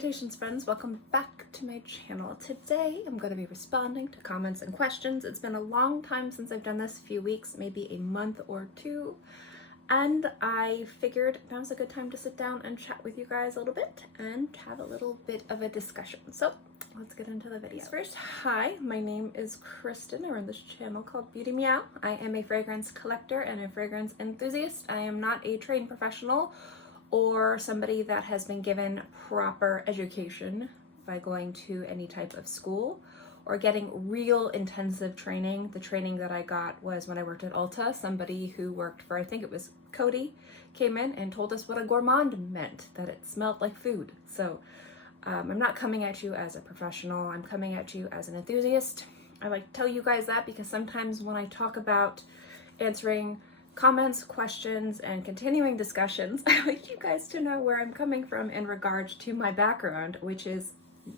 Salutations friends, welcome back to my channel. Today I'm going to be responding to comments and questions. It's been a long time since I've done this, a few weeks, maybe a month or two, and I figured now's a good time to sit down and chat with you guys a little bit and have a little bit of a discussion. So let's get into the video. First, hi, my name is Kristin. I run this channel called Beauty Meow. I am a fragrance collector and a fragrance enthusiast. I am not a trained professional or somebody that has been given proper education by going to any type of school or getting real intensive training. The training that I got was when I worked at Ulta. Somebody who worked for, I think it was Cody, came in and told us what a gourmand meant, that it smelled like food. So I'm not coming at you as a professional, I'm coming at you as an enthusiast. I like to tell you guys that because sometimes when I talk about answering comments, questions, and continuing discussions, I like you guys to know where I'm coming from in regards to my background, which is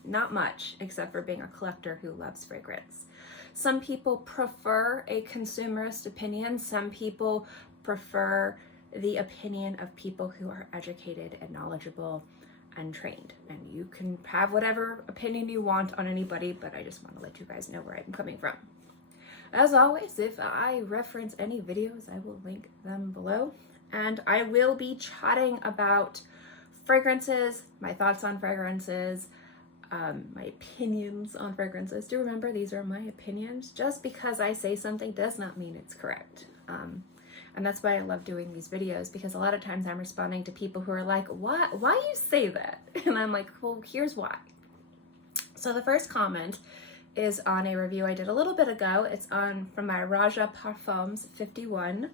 not much except for being a collector who loves fragrance. Some people prefer a consumerist opinion. Some people prefer the opinion of people who are educated and knowledgeable and trained. And you can have whatever opinion you want on anybody, but I just want to let you guys know where I'm coming from. As always, if I reference any videos, I will link them below. And I will be chatting about fragrances, my thoughts on fragrances, my opinions on fragrances. Do remember, these are my opinions. Just because I say something does not mean it's correct. And that's why I love doing these videos, because a lot of times I'm responding to people who are like, why you say that? And I'm like, well, here's why. So the first comment is on a review I did a little bit ago. It's from my Raja Parfums 51.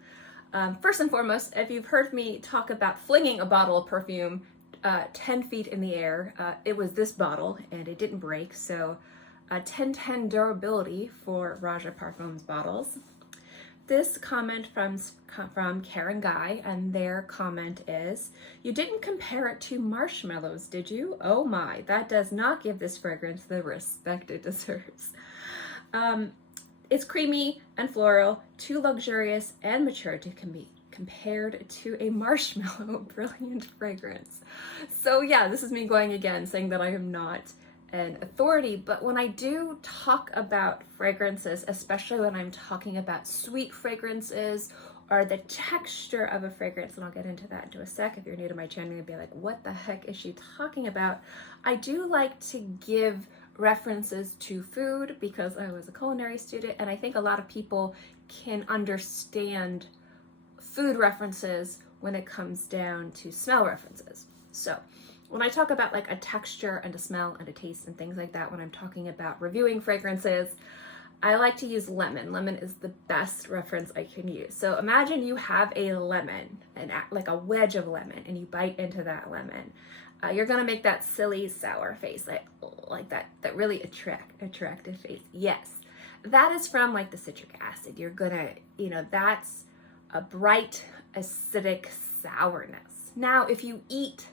First and foremost, if you've heard me talk about flinging a bottle of perfume 10 feet in the air, it was this bottle and it didn't break. So 10/10 durability for Raja Parfums bottles. This comment from Karen Guy, and their comment is, "You didn't compare it to marshmallows, did you? Oh my, that does not give this fragrance the respect it deserves. It's creamy and floral, too luxurious and mature to be compared to a marshmallow brilliant fragrance." So yeah, this is me going again, saying that I am not an authority, but when I do talk about fragrances, especially when I'm talking about sweet fragrances or the texture of a fragrance, and I'll get into that in a sec. If you're new to my channel, you'll be like, what the heck is she talking about? I do like to give references to food because I was a culinary student, and I think a lot of people can understand food references when it comes down to smell references. So when I talk about like a texture and a smell and a taste and things like that, when I'm talking about reviewing fragrances, I like to use lemon. Lemon is the best reference I can use. So imagine you have a lemon, like a wedge of lemon, and you bite into that lemon. You're gonna make that silly sour face, like that really attractive face. Yes, that is from like the citric acid. You're gonna, that's a bright acidic sourness. Now, if you eat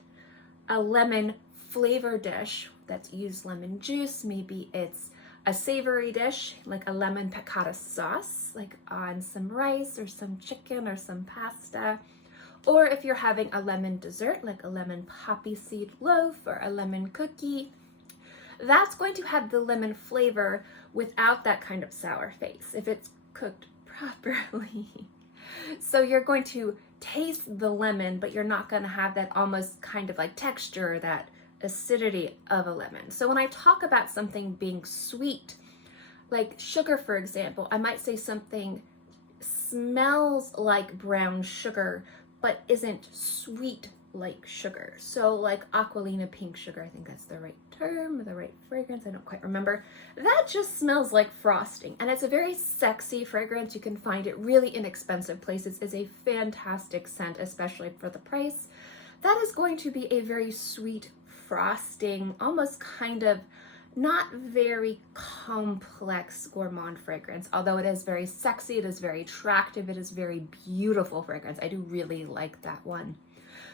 a lemon flavor dish that's used lemon juice, maybe it's a savory dish like a lemon piccata sauce, like on some rice or some chicken or some pasta, or if you're having a lemon dessert like a lemon poppy seed loaf or a lemon cookie, that's going to have the lemon flavor without that kind of sour face if it's cooked properly. So you're going to taste the lemon, but you're not going to have that almost kind of like texture, that acidity of a lemon. So when I talk about something being sweet, like sugar, for example, I might say something smells like brown sugar, but isn't sweet like sugar. So like Aqualina pink sugar, I think that's the right term, the right fragrance, I don't quite remember. That just smells like frosting, and it's a very sexy fragrance. You can find it really inexpensive places. It's a fantastic scent, especially for the price. That is going to be a very sweet frosting, almost kind of not very complex gourmand fragrance, although it is very sexy, it is very attractive, it is very beautiful fragrance. I do really like that one.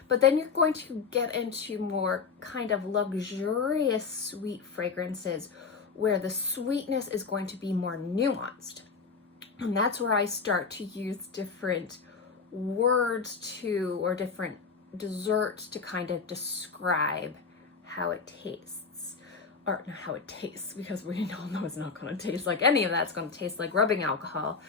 But then you're going to get into more kind of luxurious sweet fragrances where the sweetness is going to be more nuanced. And that's where I start to use different words or different desserts to kind of describe how it tastes. Or not how it tastes, because we all know it's not going to taste like any of that. It's going to taste like rubbing alcohol.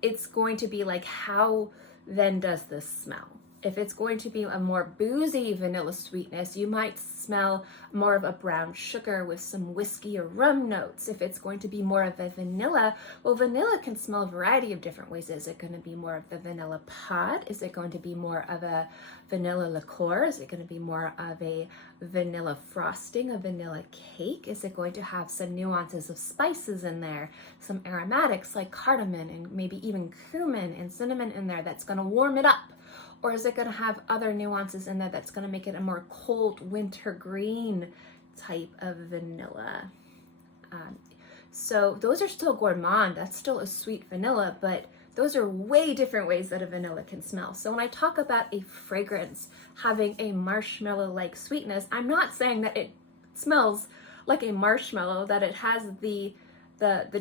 It's going to be like, how then does this smell? If it's going to be a more boozy vanilla sweetness, you might smell more of a brown sugar with some whiskey or rum notes. If it's going to be more of a vanilla, well, vanilla can smell a variety of different ways. Is it going to be more of the vanilla pod? Is it going to be more of a vanilla liqueur? Is it going to be more of a vanilla frosting, a vanilla cake? Is it going to have some nuances of spices in there, some aromatics like cardamom and maybe even cumin and cinnamon in there that's going to warm it up? Or is it going to have other nuances in there that's going to make it a more cold wintergreen type of vanilla? So those are still gourmand. That's still a sweet vanilla, but those are way different ways that a vanilla can smell. So when I talk about a fragrance having a marshmallow-like sweetness, I'm not saying that it smells like a marshmallow, that it has the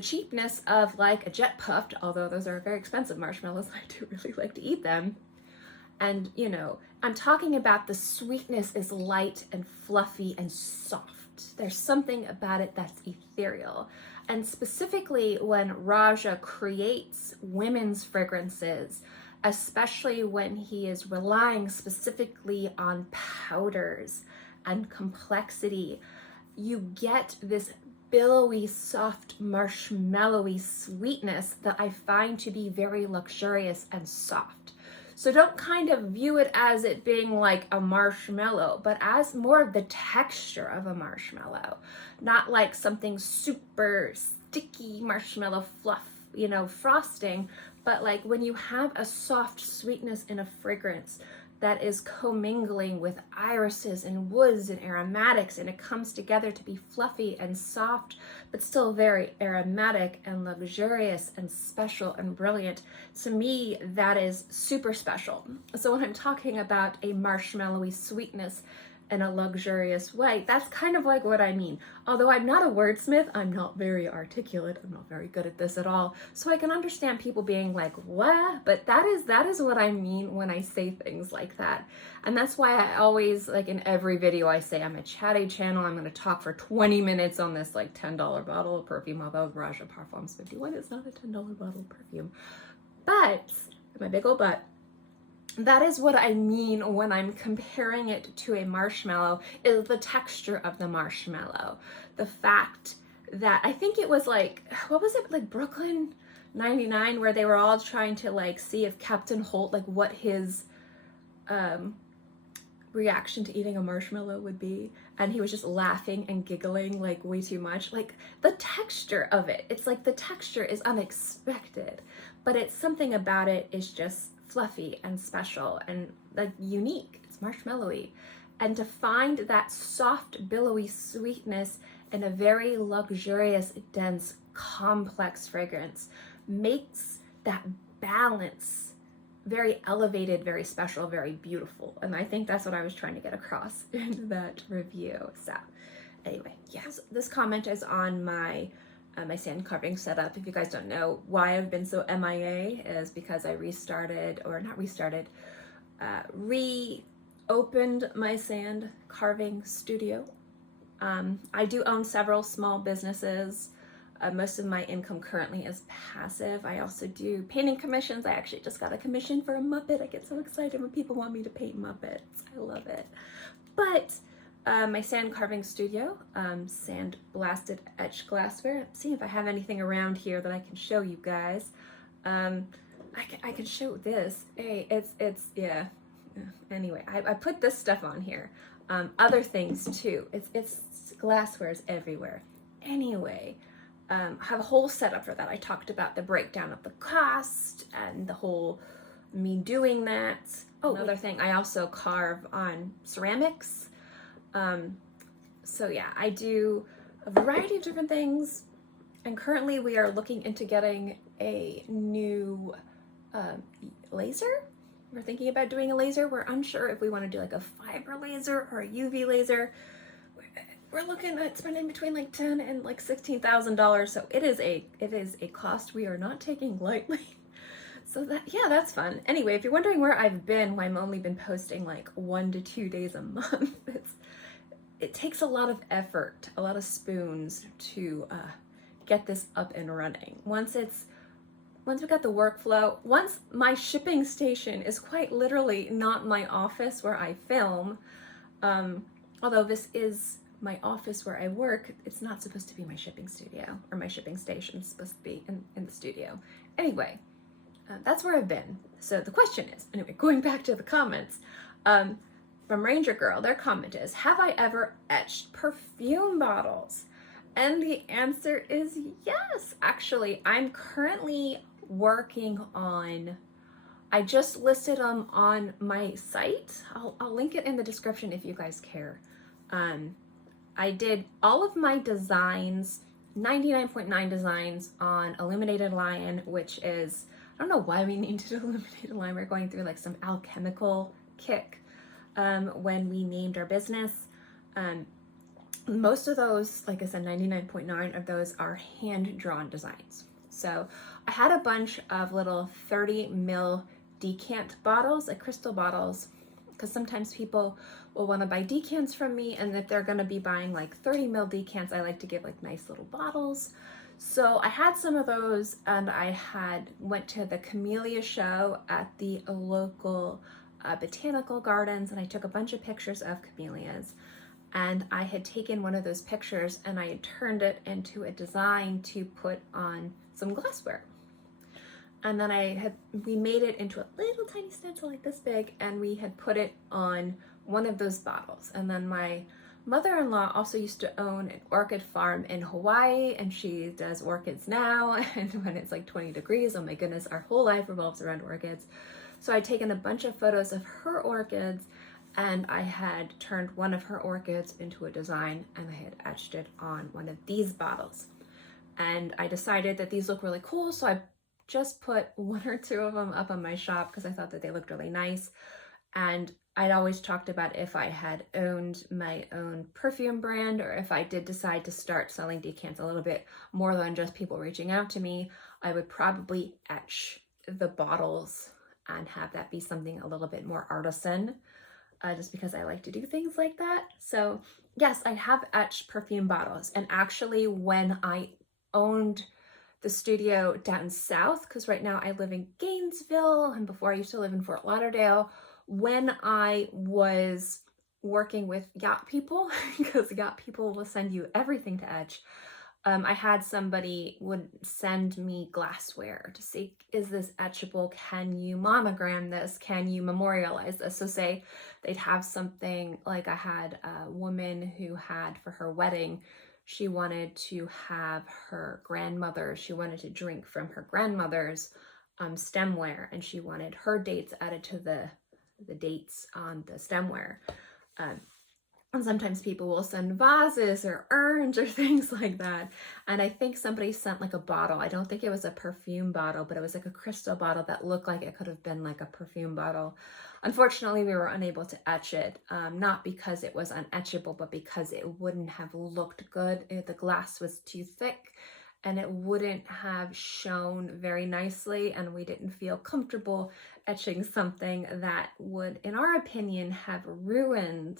cheapness of like a jet puffed, although those are very expensive marshmallows. I do really like to eat them. And, you know, I'm talking about the sweetness is light and fluffy and soft. There's something about it that's ethereal. And specifically when Raja creates women's fragrances, especially when he is relying specifically on powders and complexity, you get this billowy, soft, marshmallowy sweetness that I find to be very luxurious and soft. So don't kind of view it as it being like a marshmallow, but as more of the texture of a marshmallow, not like something super sticky marshmallow fluff, you know, frosting, but like when you have a soft sweetness in a fragrance that is commingling with irises and woods and aromatics, and it comes together to be fluffy and soft, but still very aromatic and luxurious and special and brilliant. To me, that is super special. So when I'm talking about a marshmallowy sweetness in a luxurious way, that's kind of like what I mean. Although I'm not a wordsmith, I'm not very articulate, I'm not very good at this at all, so I can understand people being like, what? But that is what I mean when I say things like that. And that's why I always, like in every video I say, I'm a chatty channel, I'm going to talk for 20 minutes on this like $10 bottle of perfume, although Raja Parfums 51 is not a $10 bottle of perfume. But, my big old butt, that is what I mean when I'm comparing it to a marshmallow, is the texture of the marshmallow. The fact that, I think it was like, what was it, like Brooklyn 99, where they were all trying to like see if Captain Holt, like what his reaction to eating a marshmallow would be, and he was just laughing and giggling like way too much. Like the texture of it, it's like the texture is unexpected, but it's something about it is just fluffy and special and like unique. It's marshmallowy. And to find that soft, billowy sweetness in a very luxurious, dense, complex fragrance makes that balance very elevated, very special, very beautiful. And I think that's what I was trying to get across in that review. So anyway, yes, this comment is on my my sand carving setup. If you guys don't know why I've been so MIA, is because I reopened my sand carving studio. I do own several small businesses. Most of my income currently is passive. I also do painting commissions. I actually just got a commission for a Muppet. I get so excited when people want me to paint Muppets. I love it. But my sand carving studio, sand blasted etched glassware. See if I have anything around here that I can show you guys. I can show this. Hey, it's yeah. Anyway, I put this stuff on here. Other things too. It's glasswares everywhere. Anyway, I have a whole setup for that. I talked about the breakdown of the cost and the whole me doing that. Oh, another thing, I also carve on ceramics. So yeah, I do a variety of different things, and currently we are looking into getting a new laser. We're thinking about doing a laser. We're unsure if we want to do like a fiber laser or a UV laser. We're looking at spending between like $10,000 and like $16,000. So it is a cost we are not taking lightly. So that, yeah, that's fun. Anyway, if you're wondering where I've been, why I'm only been posting like 1 to 2 days a month, it takes a lot of effort, a lot of spoons to get this up and running. Once we got the workflow, once my shipping station is quite literally not my office where I film, although this is my office where I work, it's not supposed to be my shipping studio, or my shipping station is supposed to be in the studio. Anyway, that's where I've been. So the question is, anyway, going back to the comments, from Ranger Girl, their comment is, have I ever etched perfume bottles? And the answer is yes. Actually, I'm currently working on, I just listed them on my site. I'll link it in the description if you guys care. I did all of my designs, 99.9 designs on Illuminated Lion, which is, I don't know why we needed Illuminated Lion. We're going through like some alchemical kick when we named our business. Most of those, like I said, 99.9 of those are hand-drawn designs. So I had a bunch of little 30 ml decant bottles, like crystal bottles, because sometimes people will want to buy decants from me, and if they're going to be buying like 30 ml decants, I like to give like nice little bottles. So I had some of those, and I went to the camellia show at the local botanical gardens, and I took a bunch of pictures of camellias, and I had taken one of those pictures and I had turned it into a design to put on some glassware. And then we made it into a little tiny stencil like this big, and we had put it on one of those bottles. And then my mother-in-law also used to own an orchid farm in Hawaii, and she does orchids now. And when it's like 20 degrees, oh my goodness, our whole life revolves around orchids. So I'd taken a bunch of photos of her orchids, and I had turned one of her orchids into a design, and I had etched it on one of these bottles. And I decided that these look really cool, so I just put one or two of them up on my shop because I thought that they looked really nice. And I'd always talked about if I had owned my own perfume brand, or if I did decide to start selling decants a little bit more than just people reaching out to me, I would probably etch the bottles and have that be something a little bit more artisan, just because I like to do things like that. So yes, I have etched perfume bottles. And actually, when I owned the studio down south, because right now I live in Gainesville, and before I used to live in Fort Lauderdale, when I was working with yacht people, because yacht people will send you everything to etch, I had somebody would send me glassware to say, is this etchable? Can you monogram this? Can you memorialize this? So say they'd have something, like I had a woman who had, for her wedding, she wanted to have her grandmother, she wanted to drink from her grandmother's stemware, and she wanted her dates added to the dates on the stemware. And sometimes people will send vases or urns or things like that. And I think somebody sent like a bottle. I don't think it was a perfume bottle, but it was like a crystal bottle that looked like it could have been like a perfume bottle. Unfortunately, we were unable to etch it, not because it was unetchable, but because it wouldn't have looked good. The glass was too thick, and it wouldn't have shown very nicely, and we didn't feel comfortable etching something that would, in our opinion, have ruined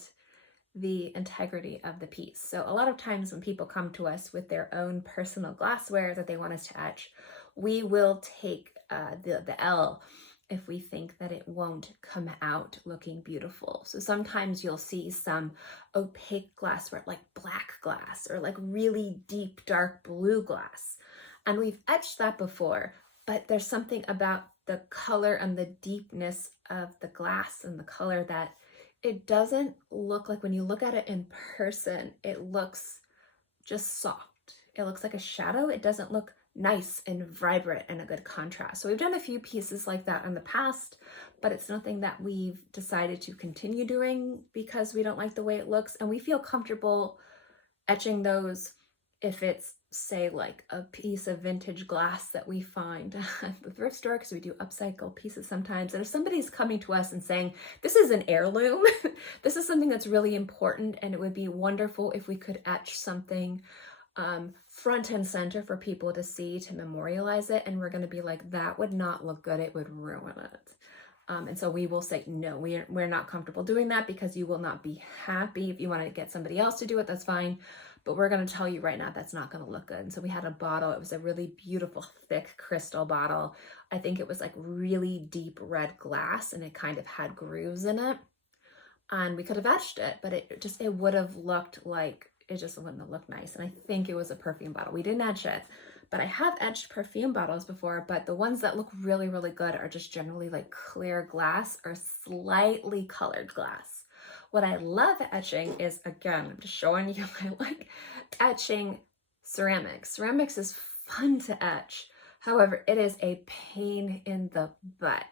the integrity of the piece. So a lot of times when people come to us with their own personal glassware that they want us to etch, we will take the L if we think that it won't come out looking beautiful. So sometimes you'll see some opaque glassware, like black glass, or like really deep dark blue glass. And we've etched that before, but there's something about the color and the deepness of the glass and the color that it doesn't look like, when you look at it in person, it looks just soft. It looks like a shadow. It doesn't look nice and vibrant and a good contrast. So we've done a few pieces like that in the past, but it's nothing that we've decided to continue doing because we don't like the way it looks, and we feel comfortable etching those if it's, say, like a piece of vintage glass that we find at the thrift store, because we do upcycle pieces sometimes. And if somebody's coming to us and saying, this is an heirloom, this is something that's really important, and it would be wonderful if we could etch something front and center for people to see, to memorialize it, and we're going to be like, that would not look good, it would ruin it. And so we will say, no, we're not comfortable doing that because you will not be happy. If you want to get somebody else to do it, that's fine. But we're going to tell you right now, that's not going to look good. And so we had a bottle. It was a really beautiful, thick crystal bottle. I think it was like really deep red glass, and it kind of had grooves in it. And we could have etched it, but it would have looked like, it just wouldn't have looked nice. And I think it was a perfume bottle. We didn't etch it, but I have etched perfume bottles before, but the ones that look really, really good are just generally like clear glass or slightly colored glass. What I love etching is, again, I'm just showing you, I like etching ceramics. Ceramics is fun to etch. However, it is a pain in the butt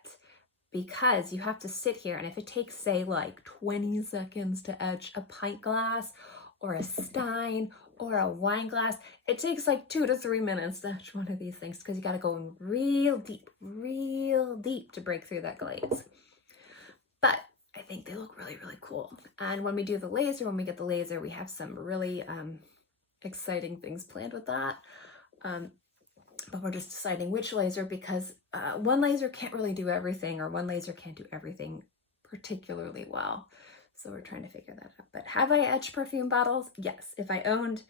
because you have to sit here, and if it takes, say, like 20 seconds to etch a pint glass or a stein or a wine glass, it takes like 2 to 3 minutes to etch one of these things because you got to go in real deep to break through that glaze. But I think they look really, really cool. And when we do the laser, when we get the laser, we have some really exciting things planned with that. But we're just deciding which laser because one laser can't really do everything, or one laser can't do everything particularly well. So we're trying to figure that out. But have I etched perfume bottles? Yes. If I owned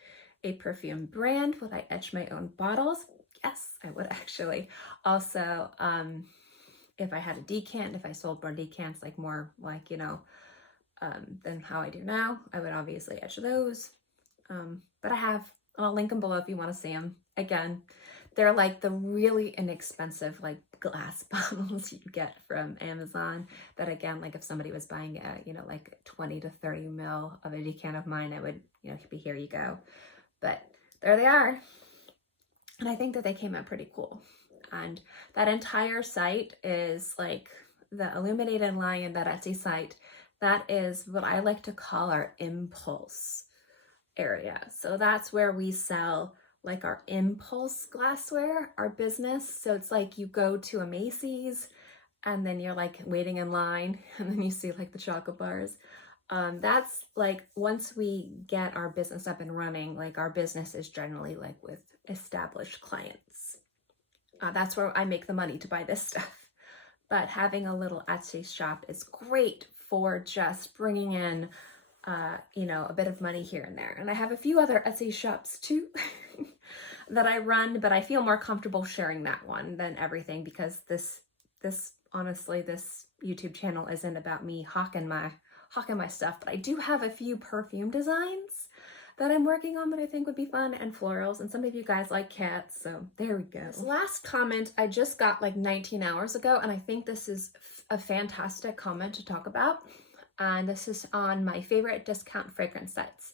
a perfume brand, would I etch my own bottles? Yes, I would actually. Also, if I had a decant, if I sold more decants, like more like, you know, than how I do now, I would obviously etch those. But I have, I'll link them below if you want to see them. Again, they're like the really inexpensive like glass bottles you get from Amazon that, again, like if somebody was buying a, you know, like 20 to 30 ml of a decant of mine, I would, you know, be, here you go. But there they are. And I think that they came out pretty cool. And that entire site is like the illuminated lion, that Etsy site. That is what I like to call our impulse area. So that's where we sell like our impulse glassware, our business. So it's like you go to a Macy's and then you're like waiting in line and then you see like the chocolate bars. That's like, once we get our business up and running, like our business is generally like with established clients. That's where I make the money to buy this stuff. But having a little Etsy shop is great for just bringing in, you know, a bit of money here and there. And I have a few other Etsy shops too that I run, but I feel more comfortable sharing that one than everything because this honestly, this YouTube channel isn't about me hawking my stuff. But I do have a few perfume designs that I'm working on that I think would be fun, and florals, and some of you guys like cats, so there we go. This last comment I just got like 19 hours ago, and I think this is a fantastic comment to talk about. And this is on my favorite discount fragrance sites.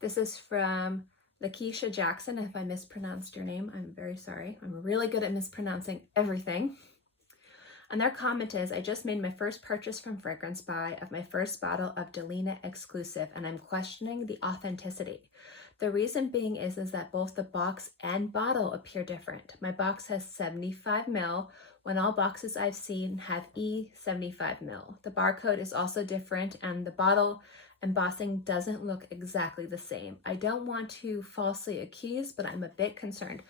This is from Lakeisha Jackson. If I mispronounced your name, I'm very sorry. I'm really good at mispronouncing everything. And their comment is, I just made my first purchase from Fragrance Buy of my first bottle of Delina Exclusive, and I'm questioning the authenticity. The reason being is that both the box and bottle appear different. My box has 75 ml, when all boxes I've seen have E75 ml. The barcode is also different, and the bottle embossing doesn't look exactly the same. I don't want to falsely accuse, but I'm a bit concerned.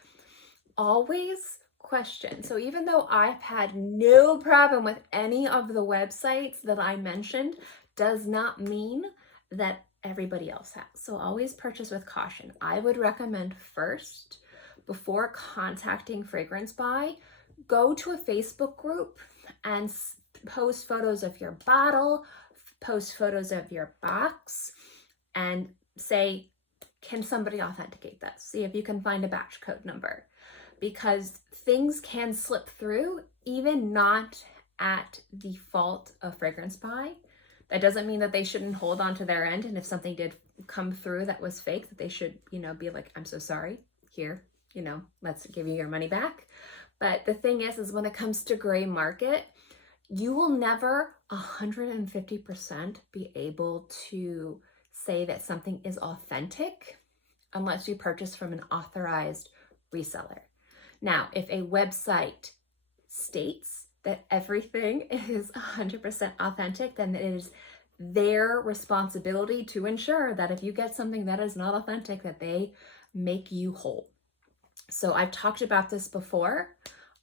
Always question. So even though I've had no problem with any of the websites that I mentioned, does not mean that everybody else has. So always purchase with caution. I would recommend first, before contacting Fragrance Buy, go to a Facebook group and post photos of your bottle, post photos of your box, and say, can somebody authenticate that? See if you can find a batch code number. Because things can slip through, even not at the fault of Fragrance Buy. That doesn't mean that they shouldn't hold on to their end. And if something did come through that was fake, that they should, you know, be like, I'm so sorry, here, you know, let's give you your money back. But the thing is when it comes to gray market, you will never 150% be able to say that something is authentic unless you purchase from an authorized reseller. Now, if a website states that everything is 100% authentic, then it is their responsibility to ensure that if you get something that is not authentic, that they make you whole. So I've talked about this before.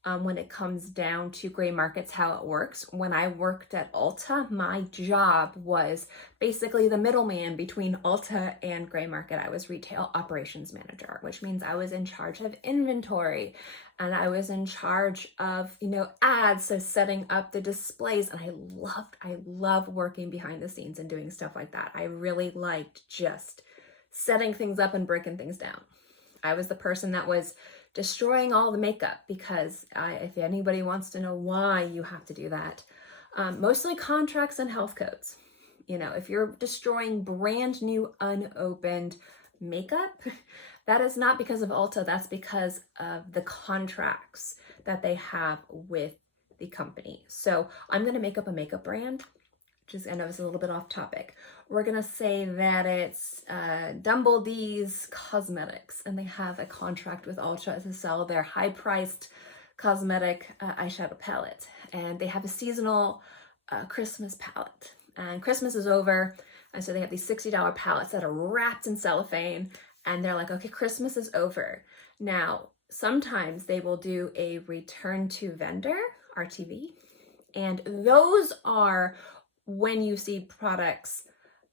when it comes down to gray markets, how it works. When I worked at Ulta, my job was basically the middleman between Ulta and gray market. I was retail operations manager, which means I was in charge of inventory and I was in charge of, ads, so setting up the displays. And I love working behind the scenes and doing stuff like that. I really liked just setting things up and breaking things down. I was the person that was destroying all the makeup because if anybody wants to know why you have to do that, mostly contracts and health codes. If you're destroying brand new unopened makeup, that is not because of Ulta, that's because of the contracts that they have with the company. So I'm going to make up a makeup brand. I know it's a little bit off topic. We're gonna say that it's D's Cosmetics, and they have a contract with Ulta to sell their high-priced cosmetic eyeshadow palette, and they have a seasonal Christmas palette. And Christmas is over, and so they have these $60 palettes that are wrapped in cellophane, and they're like, okay, Christmas is over. Now, sometimes they will do a return to vendor, RTV, and those are when you see products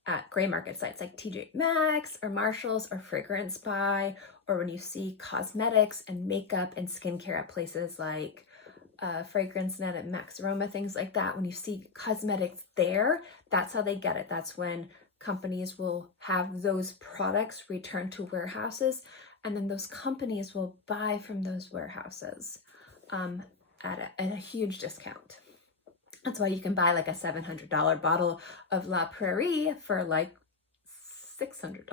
at gray market sites like TJ Maxx or Marshall's or Fragrance Buy, or when you see cosmetics and makeup and skincare at places like Fragrance Net and Max Aroma, things like that. When you see cosmetics there, that's how they get it. That's when companies will have those products returned to warehouses, and then those companies will buy from those warehouses at a huge discount. That's why you can buy like a $700 bottle of La Prairie for like $600.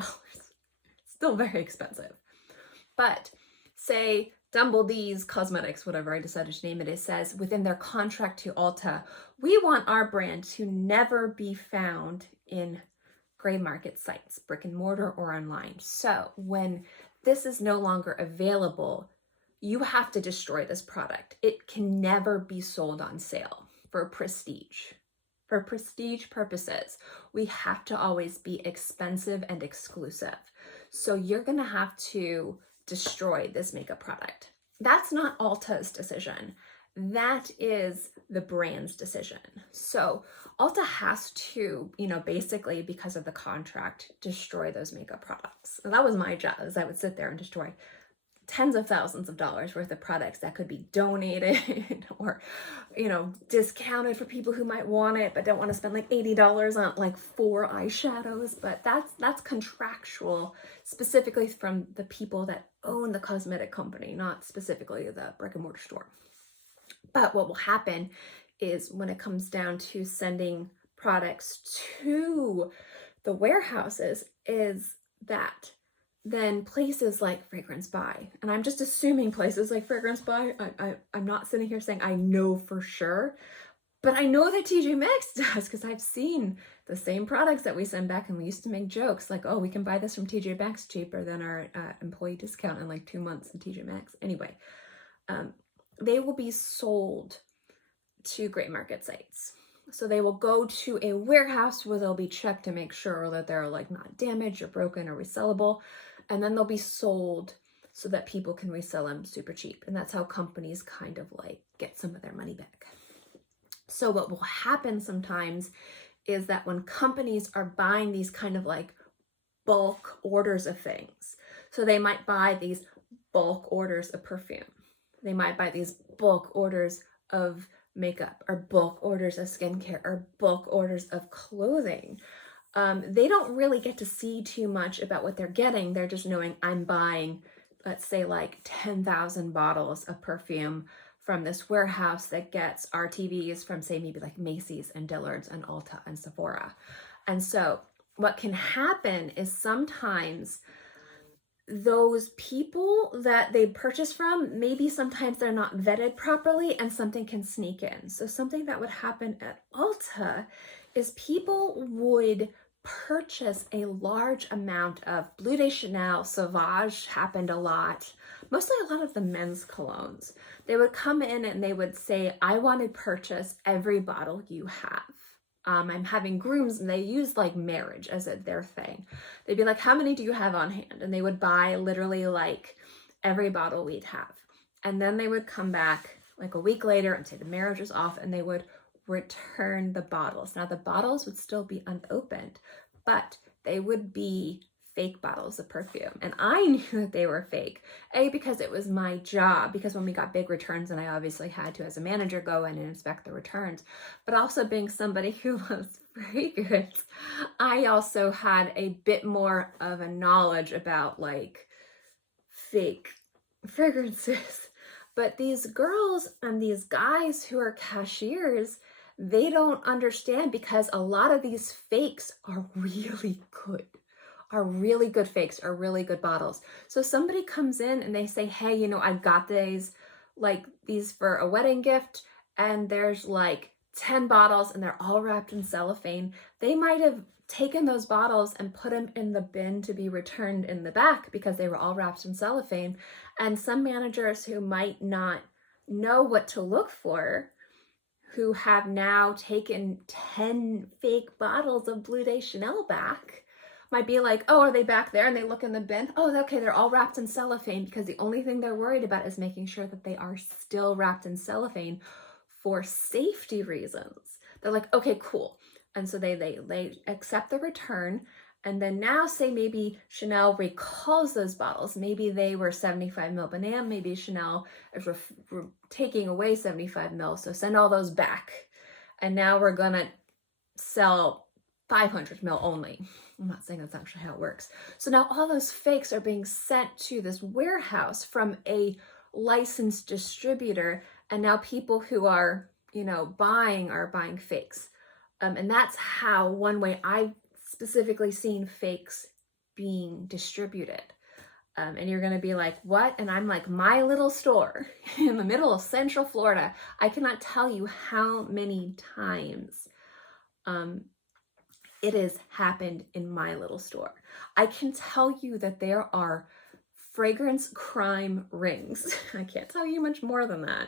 Still very expensive. But say D's Cosmetics, whatever I decided to name it, it says within their contract to Ulta, we want our brand to never be found in gray market sites, brick and mortar or online. So when this is no longer available, you have to destroy this product. It can never be sold on sale. For prestige purposes, we have to always be expensive and exclusive. So you're gonna have to destroy this makeup product. That's not Ulta's decision. That is the brand's decision. So Ulta has to, basically because of the contract, destroy those makeup products. And that was my job, is I would sit there and destroy tens of thousands of dollars worth of products that could be donated or, discounted for people who might want it but don't want to spend like $80 on like 4 eyeshadows. But that's contractual, specifically from the people that own the cosmetic company, not specifically the brick and mortar store. But what will happen is when it comes down to sending products to the warehouses is that then places like Fragrance Buy, and I'm just assuming places like Fragrance Buy, I'm not sitting here saying I know for sure, but I know that TJ Maxx does because I've seen the same products that we send back, and we used to make jokes like, oh, we can buy this from TJ Maxx cheaper than our employee discount in like 2 months in TJ Maxx. Anyway, they will be sold to gray market sites. So they will go to a warehouse where they'll be checked to make sure that they're like not damaged or broken or resellable. And then they'll be sold so that people can resell them super cheap. And that's how companies kind of like get some of their money back. So what will happen sometimes is that when companies are buying these kind of like bulk orders of things, so they might buy these bulk orders of perfume. They might buy these bulk orders of makeup or bulk orders of skincare or bulk orders of clothing. They don't really get to see too much about what they're getting. They're just knowing I'm buying, let's say like 10,000 bottles of perfume from this warehouse that gets RTVs from say maybe like Macy's and Dillard's and Ulta and Sephora. And so what can happen is sometimes those people that they purchase from, maybe sometimes they're not vetted properly and something can sneak in. So something that would happen at Ulta is people would purchase a large amount of Bleu de Chanel, Sauvage happened a lot, mostly a lot of the men's colognes. They would come in and they would say, I want to purchase every bottle you have. I'm having grooms, and they use like marriage as their thing. They'd be like, how many do you have on hand? And they would buy literally like every bottle we'd have. And then they would come back like a week later and say the marriage was off, and they would return the bottles. Now the bottles would still be unopened, but they would be fake bottles of perfume. And I knew that they were fake, because it was my job, because when we got big returns, and I obviously had to as a manager go in and inspect the returns, but also being somebody who loves fragrance, I also had a bit more of a knowledge about like fake fragrances. But these girls and these guys who are cashiers, they don't understand, because a lot of these fakes are really good. Fakes, are really good bottles. So somebody comes in and they say, hey, you know, I got these for a wedding gift, and there's like 10 bottles and they're all wrapped in cellophane. They might have taken those bottles and put them in the bin to be returned in the back because they were all wrapped in cellophane. And some managers who might not know what to look for, who have now taken 10 fake bottles of Bleu de Chanel back, might be like, oh, are they back there? And they look in the bin. Oh, okay, they're all wrapped in cellophane, because the only thing they're worried about is making sure that they are still wrapped in cellophane for safety reasons. They're like, okay, cool. And so they accept the return. And then now say maybe Chanel recalls those bottles. Maybe they were 75 ml banana. Maybe Chanel is taking away 75 ml. So send all those back. And now we're gonna sell 500 ml only. I'm not saying that's actually how it works. So now all those fakes are being sent to this warehouse from a licensed distributor. And now people who are, you know, buying are buying fakes. And that's how, one way I've specifically seen fakes being distributed. And you're gonna be like, what? And I'm like, my little store in the middle of Central Florida. I cannot tell you how many times it has happened in my little store. I can tell you that there are fragrance crime rings. I can't tell you much more than that.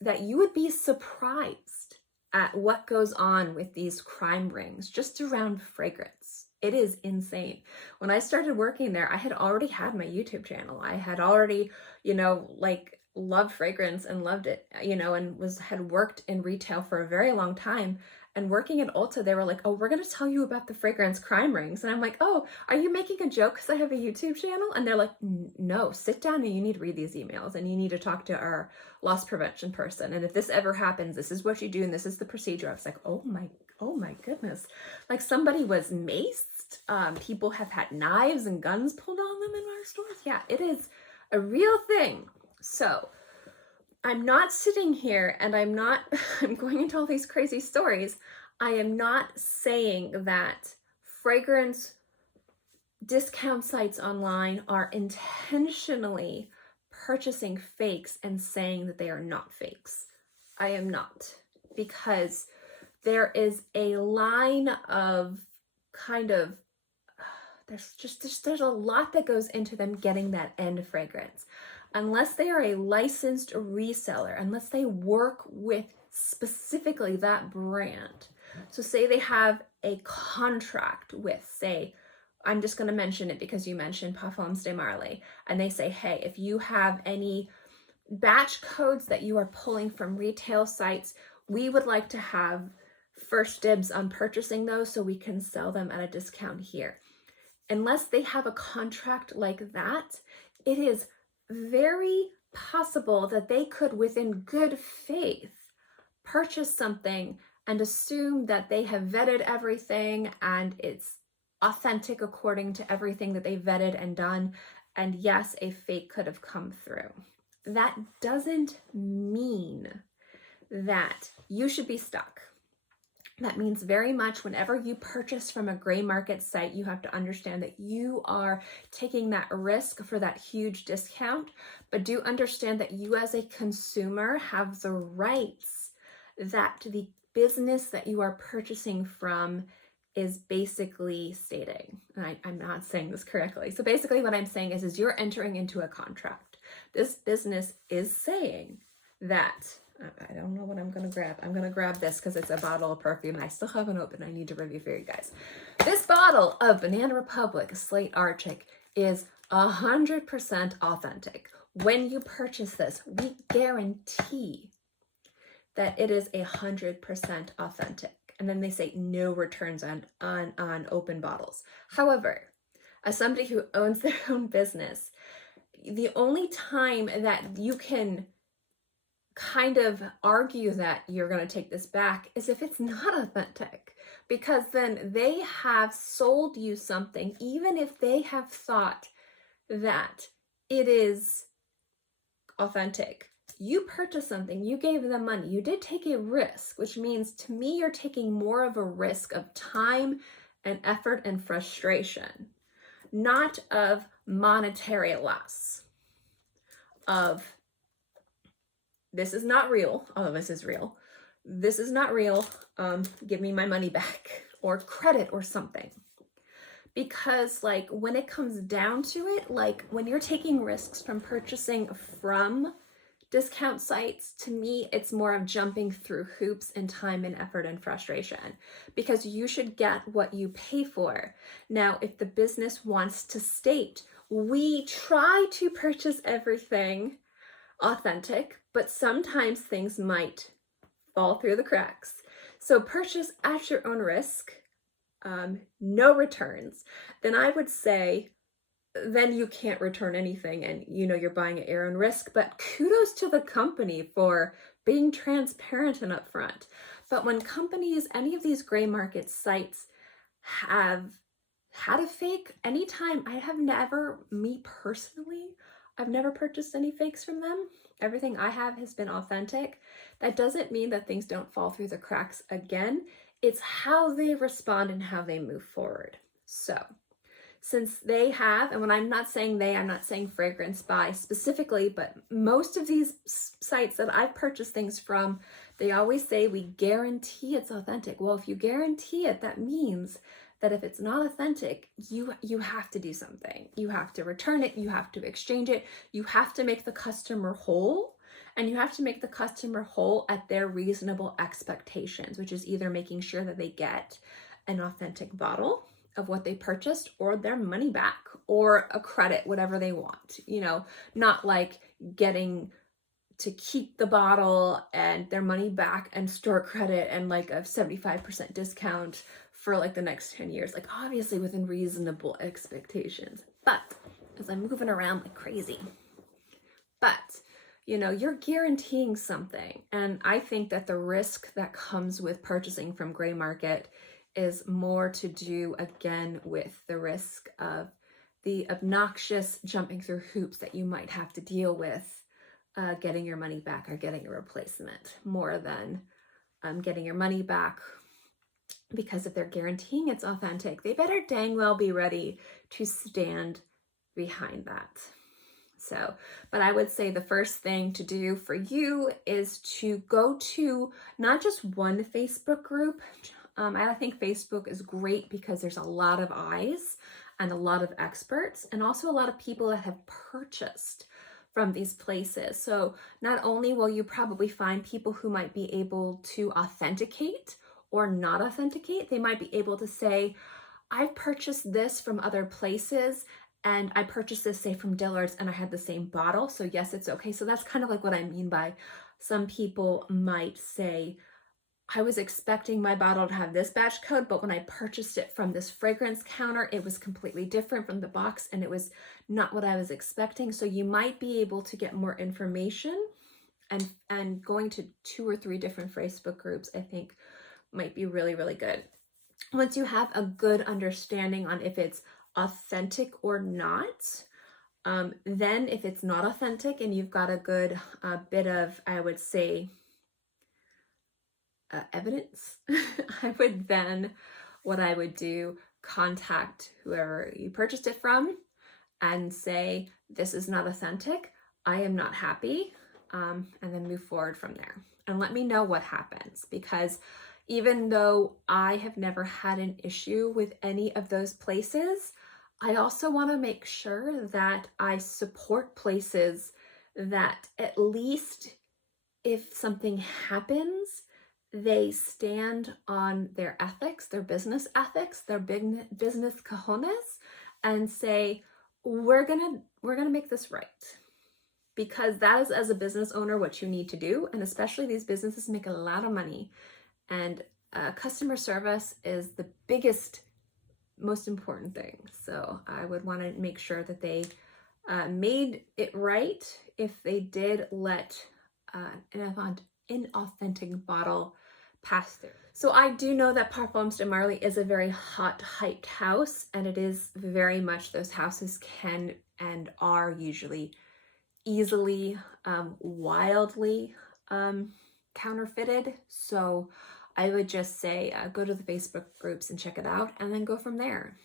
That you would be surprised at what goes on with these crime rings just around fragrance. It is insane. When I started working there, I had already had my YouTube channel. I had already, you know, like loved fragrance and loved it, you know, and had worked in retail for a very long time. And working at Ulta, they were like, oh, we're going to tell you about the fragrance crime rings. And I'm like, oh, are you making a joke because I have a YouTube channel? And they're like, no, sit down and you need to read these emails and you need to talk to our loss prevention person. And if this ever happens, this is what you do and this is the procedure. I was like, oh my goodness. Like somebody was maced. People have had knives and guns pulled on them in our stores. Yeah, it is a real thing. So I'm not sitting here and I'm going into all these crazy stories. I am not saying that fragrance discount sites online are intentionally purchasing fakes and saying that they are not fakes. I am not, because there is a line of there's a lot that goes into them getting that end fragrance. Unless they are a licensed reseller, unless they work with specifically that brand. So say they have a contract with, say, I'm just going to mention it because you mentioned Parfum de Malle, and they say, hey, if you have any batch codes that you are pulling from retail sites, we would like to have first dibs on purchasing those so we can sell them at a discount here. Unless they have a contract like that, it is very possible that they could, within good faith, purchase something and assume that they have vetted everything and it's authentic according to everything that they vetted and done. And yes, a fake could have come through. That doesn't mean that you should be stuck. That means very much whenever you purchase from a gray market site, you have to understand that you are taking that risk for that huge discount, but do understand that you as a consumer have the rights that the business that you are purchasing from is basically stating. And I'm not saying this correctly. So basically what I'm saying is you're entering into a contract. This business is saying that, I don't know what I'm going to grab. I'm going to grab this because it's a bottle of perfume and I still haven't opened. I need to review for you guys. This bottle of Banana Republic Slate Arctic is 100% authentic. when you purchase this, we guarantee that it is 100% authentic. And then they say no returns on open bottles. However, as somebody who owns their own business, the only time that you can kind of argue that you're going to take this back is if it's not authentic, because then they have sold you something, even if they have thought that it is authentic. You purchased something, you gave them money, you did take a risk, which means to me you're taking more of a risk of time and effort and frustration, not of monetary loss, of this is not real, although this is real. This is not real, give me my money back, or credit or something. Because like when it comes down to it, like when you're taking risks from purchasing from discount sites, to me, it's more of jumping through hoops and time and effort and frustration, because you should get what you pay for. Now, if the business wants to state, we try to purchase everything authentic, but sometimes things might fall through the cracks. So purchase at your own risk, no returns. Then I would say, then you can't return anything and you know you're buying at your own risk, but kudos to the company for being transparent and upfront. But when companies, any of these gray market sites have had a fake, anytime, I have never, me personally, I've never purchased any fakes from them. Everything I have has been authentic. That doesn't mean that things don't fall through the cracks again. It's how they respond and how they move forward. So since they have, and when I'm not saying they, I'm not saying Fragrance By specifically, but most of these sites that I've purchased things from, they always say we guarantee it's authentic. Well, if you guarantee it, that means that if it's not authentic, you have to do something. You have to return it, you have to exchange it, you have to make the customer whole, and you have to make the customer whole at their reasonable expectations, which is either making sure that they get an authentic bottle of what they purchased, or their money back, or a credit, whatever they want, you know, not like getting to keep the bottle and their money back and store credit and like a 75% discount for like the next 10 years, like obviously within reasonable expectations. But as I'm moving around like crazy, but you know, you're guaranteeing something. And I think that the risk that comes with purchasing from gray market is more to do again with the risk of the obnoxious jumping through hoops that you might have to deal with getting your money back or getting a replacement, more than getting your money back. Because if they're guaranteeing it's authentic, they better dang well be ready to stand behind that. So, but I would say the first thing to do for you is to go to not just one Facebook group. I think Facebook is great because there's a lot of eyes and a lot of experts, and also a lot of people that have purchased from these places. So not only will you probably find people who might be able to authenticate or not authenticate, they might be able to say, I've purchased this from other places, and I purchased this, say, from Dillard's, and I had the same bottle, so yes, it's okay. So that's kind of like what I mean by some people might say, I was expecting my bottle to have this batch code, but when I purchased it from this fragrance counter, it was completely different from the box, and it was not what I was expecting. So you might be able to get more information, and going to 2 or 3 different Facebook groups, I think, might be really, really good. Once you have a good understanding on if it's authentic or not, then if it's not authentic and you've got a good bit of, I would say, evidence, I would then, what I would do, contact whoever you purchased it from and say, this is not authentic, I am not happy, and then move forward from there. And let me know what happens, because even though I have never had an issue with any of those places, I also want to make sure that I support places that at least if something happens, they stand on their ethics, their business ethics, their big business cojones, and say, we're gonna make this right. because that is, as a business owner, what you need to do. And especially these businesses make a lot of money, and customer service is the biggest, most important thing. So I would want to make sure that they made it right if they did let an inauthentic bottle pass through. So I do know that Parfums de Malle is a very hot, hyped house, and it is very much, those houses can and are usually easily, wildly counterfeited. So I would just say go to the Facebook groups and check it out, and then go from there.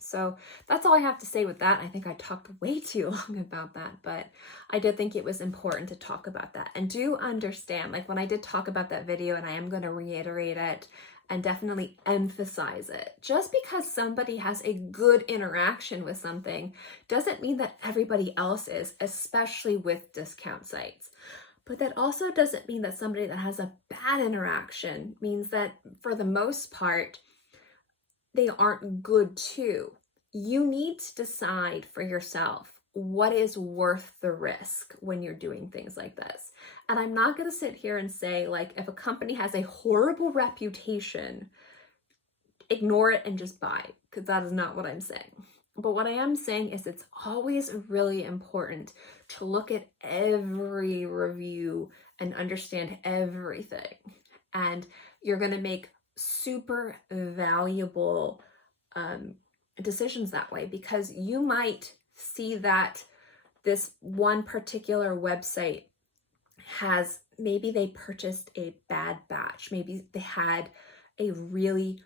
So that's all I have to say with that. I think I talked way too long about that, but I did think it was important to talk about that. And do understand, like when I did talk about that video, and I am going to reiterate it and definitely emphasize it, just because somebody has a good interaction with something doesn't mean that everybody else is, especially with discount sites. But that also doesn't mean that somebody that has a bad interaction means that for the most part, they aren't good too. You need to decide for yourself what is worth the risk when you're doing things like this. And I'm not going to sit here and say, like, if a company has a horrible reputation, ignore it and just buy, because that is not what I'm saying. But what I am saying is it's always really important to look at every review and understand everything. And you're going to make super valuable decisions that way, because you might see that this one particular website has, maybe they purchased a bad batch, maybe they had a really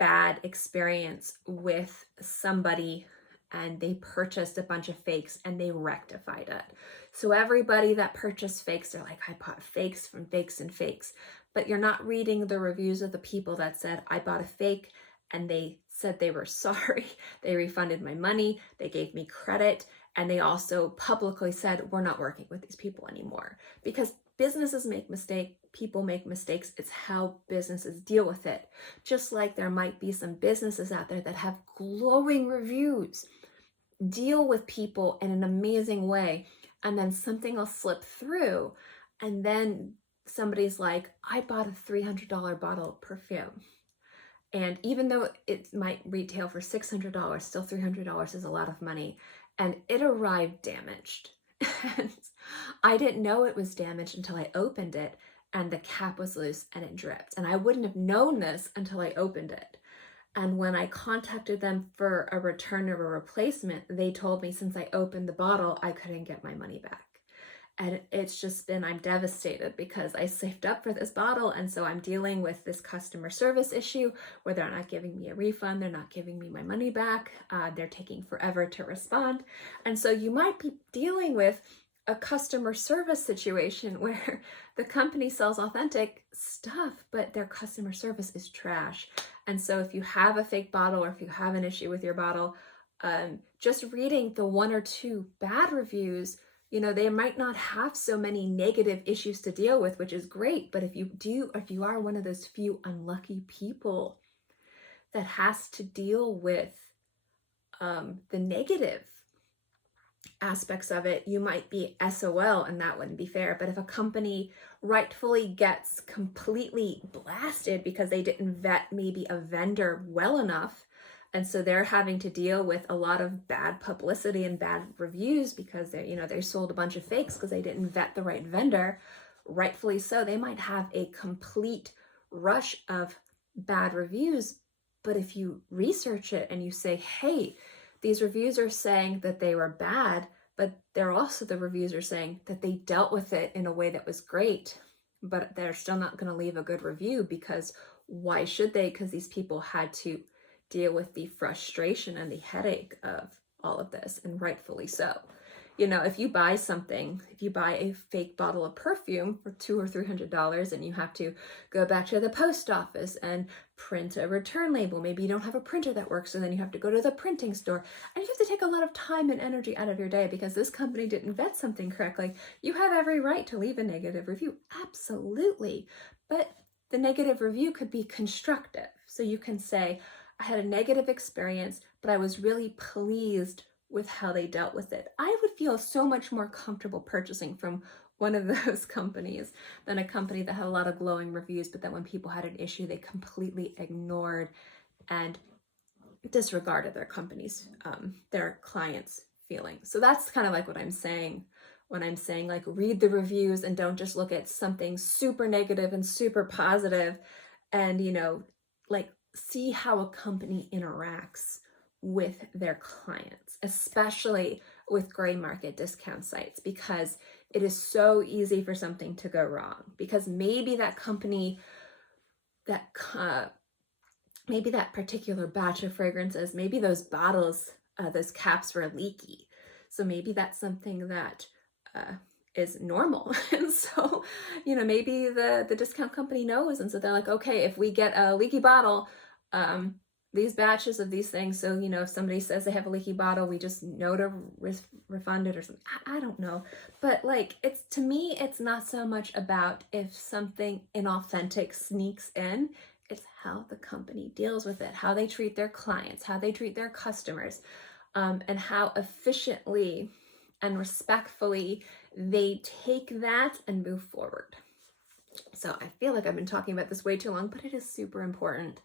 bad experience with somebody and they purchased a bunch of fakes and they rectified it. So everybody that purchased fakes, they're like, I bought fakes from fakes and fakes. But you're not reading the reviews of the people that said, I bought a fake and they said they were sorry. They refunded my money. They gave me credit. And they also publicly said, we're not working with these people anymore. Because businesses make mistakes, people make mistakes. It's how businesses deal with it. Just like there might be some businesses out there that have glowing reviews, deal with people in an amazing way, and then something will slip through, and then somebody's like, I bought a $300 bottle of perfume. And even though it might retail for $600, still $300 is a lot of money. And it arrived damaged. And I didn't know it was damaged until I opened it and the cap was loose and it dripped. And I wouldn't have known this until I opened it. And when I contacted them for a return or a replacement, they told me since I opened the bottle, I couldn't get my money back. And it's just been, I'm devastated because I saved up for this bottle. And so I'm dealing with this customer service issue where they're not giving me a refund. They're not giving me my money back. They're taking forever to respond. And so you might be dealing with a customer service situation where the company sells authentic stuff, but their customer service is trash. And so if you have a fake bottle or if you have an issue with your bottle, just reading the 1 or 2 bad reviews, you know, they might not have so many negative issues to deal with, which is great. But if you are one of those few unlucky people that has to deal with the negative aspects of it, you might be SOL, and that wouldn't be fair. But if a company rightfully gets completely blasted because they didn't vet maybe a vendor well enough, and so they're having to deal with a lot of bad publicity and bad reviews because they sold a bunch of fakes because they didn't vet the right vendor, rightfully so, they might have a complete rush of bad reviews. But if you research it and you say, hey, these reviews are saying that they were bad, but the reviews are saying that they dealt with it in a way that was great, but they're still not going to leave a good review, because why should they? Because these people had to deal with the frustration and the headache of all of this, and rightfully so. You know, if you buy a fake bottle of perfume for $200 or $300 and you have to go back to the post office and print a return label, maybe you don't have a printer that works, so then you have to go to the printing store, and you have to take a lot of time and energy out of your day because this company didn't vet something correctly. You have every right to leave a negative review, absolutely. But the negative review could be constructive. So you can say, I had a negative experience, but I was really pleased with how they dealt with it. I would feel so much more comfortable purchasing from one of those companies than a company that had a lot of glowing reviews, but that when people had an issue, they completely ignored and disregarded their company's, their clients' feelings. So that's kind of like what I'm saying when I'm saying like read the reviews and don't just look at something super negative and super positive, and you know, like see how a company interacts with their clients, especially with gray market discount sites, because it is so easy for something to go wrong, because maybe that company, that maybe that particular batch of fragrances, maybe those bottles, those caps were leaky. So maybe that's something that is normal. And so, you know, maybe the discount company knows. And so they're like, okay, if we get a leaky bottle, these batches of these things, so, you know, if somebody says they have a leaky bottle, we just know to refund it or something. I don't know. But like, it's, to me, it's not so much about if something inauthentic sneaks in. It's how the company deals with it, how they treat their clients, how they treat their customers, and how efficiently and respectfully they take that and move forward. So I feel like I've been talking about this way too long, but it is super important,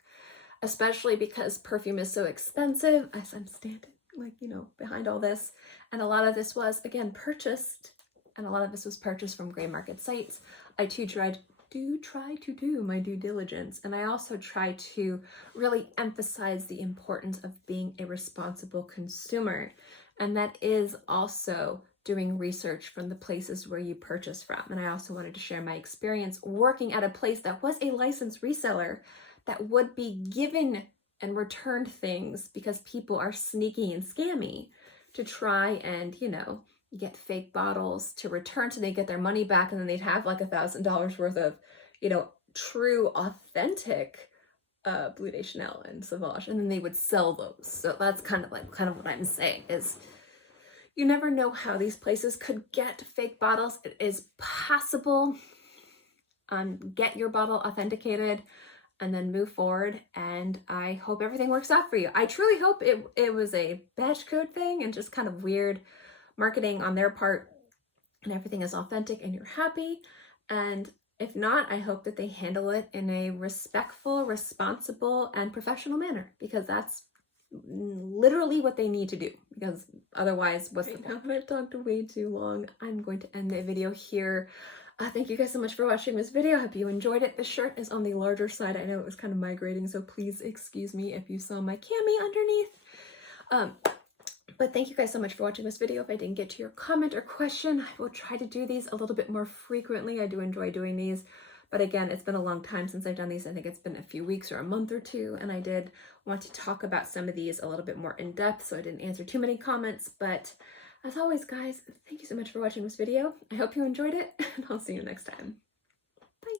especially because perfume is so expensive, as I'm standing, like, you know, behind all this. And a lot of this was, again, purchased, and a lot of this was purchased from gray market sites. I too try to do my due diligence, and I also try to really emphasize the importance of being a responsible consumer, and that is also doing research from the places where you purchase from. And I also wanted to share my experience working at a place that was a licensed reseller that would be given and returned things because people are sneaky and scammy to try and, you know, get fake bottles to return so they get their money back, and then they'd have like $1,000 worth of, you know, true, authentic Bleu de Chanel and Sauvage, and then they would sell those. So that's kind of what I'm saying is you never know how these places could get fake bottles. It is possible. Get your bottle authenticated and then move forward, and I hope everything works out for you. I truly hope it was a batch code thing and just kind of weird marketing on their part, and everything is authentic and you're happy. And if not, I hope that they handle it in a respectful, responsible, and professional manner, because that's literally what they need to do, because otherwise, what's the point? I've talked way too long. I'm going to end the video here. Thank you guys so much for watching this video. I hope you enjoyed it. The shirt is on the larger side. I know it was kind of migrating, so please excuse me if you saw my cami underneath. But thank you guys so much for watching this video. If I didn't get to your comment or question, I will try to do these a little bit more frequently. I do enjoy doing these. But again, it's been a long time since I've done these. I think it's been a few weeks or a month or two. And I did want to talk about some of these a little bit more in depth, so I didn't answer too many comments. But as always, guys, thank you so much for watching this video. I hope you enjoyed it, and I'll see you next time.